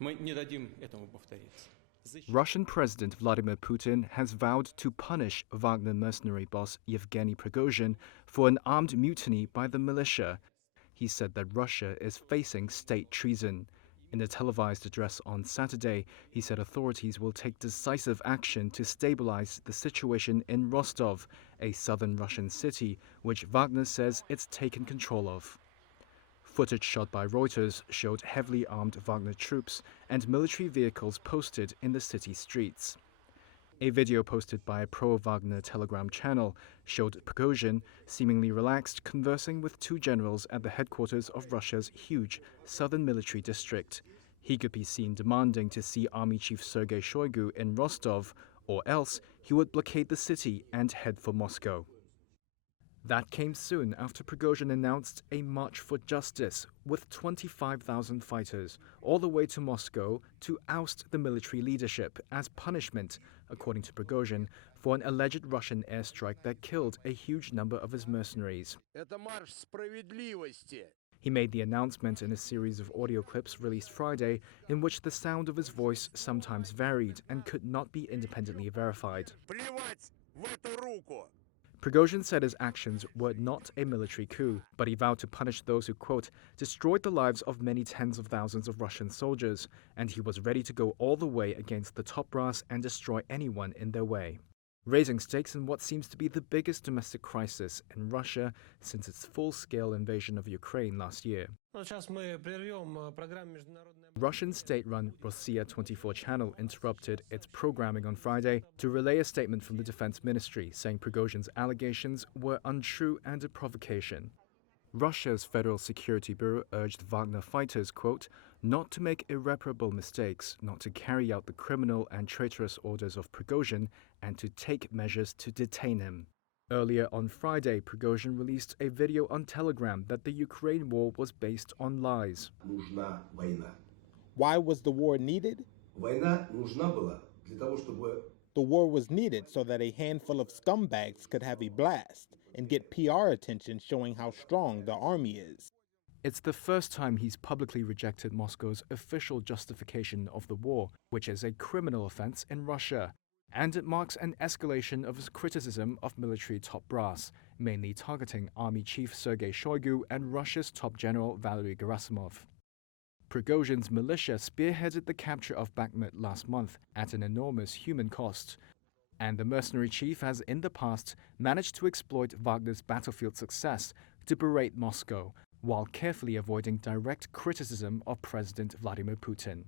Мы не дадим этому повториться. Russian President Vladimir Putin has vowed to punish Wagner mercenary boss Yevgeny Prigozhin for an armed mutiny by the militia. He said that Russia is facing state treason. In a televised address on Saturday, he said authorities will take decisive action to stabilize the situation in Rostov, a southern Russian city, which Wagner says it's taken control of. Footage shot by Reuters showed heavily armed Wagner troops and military vehicles posted in the city streets. A video posted by a pro-Wagner Telegram channel showed Prigozhin seemingly relaxed conversing with two generals at the headquarters of Russia's huge southern military district. He could be seen demanding to see Army Chief Sergei Shoigu in Rostov, or else he would blockade the city and head for Moscow. That came soon after Prigozhin announced a march for justice with 25,000 fighters all the way to Moscow to oust the military leadership as punishment, according to Prigozhin, for an alleged Russian airstrike that killed a huge number of his mercenaries. He made the announcement in a series of audio clips released Friday in which the sound of his voice sometimes varied and could not be independently verified. Prigozhin said his actions were not a military coup, but he vowed to punish those who, quote, destroyed the lives of many tens of thousands of Russian soldiers, and he was ready to go all the way against the top brass and destroy anyone in their way, raising stakes in what seems to be the biggest domestic crisis in Russia since its full-scale invasion of Ukraine last year. Russian state-run Rossiya 24 channel interrupted its programming on Friday to relay a statement from the Defense Ministry saying Prigozhin's allegations were untrue and a provocation. Russia's Federal Security Bureau urged Wagner fighters, quote, not to make irreparable mistakes, not to carry out the criminal and traitorous orders of Prigozhin, and to take measures to detain him. Earlier on Friday, Prigozhin released a video on Telegram that the Ukraine war was based on lies. Why was the war needed? The war was needed so that a handful of scumbags could have a blast and get PR attention showing how strong the army is. It's the first time he's publicly rejected Moscow's official justification of the war, which is a criminal offense in Russia. And it marks an escalation of his criticism of military top brass, mainly targeting Army Chief Sergei Shoigu and Russia's top general Valery Gerasimov. Prigozhin's militia spearheaded the capture of Bakhmut last month at an enormous human cost, and the mercenary chief has in the past managed to exploit Wagner's battlefield success to berate Moscow, while carefully avoiding direct criticism of President Vladimir Putin.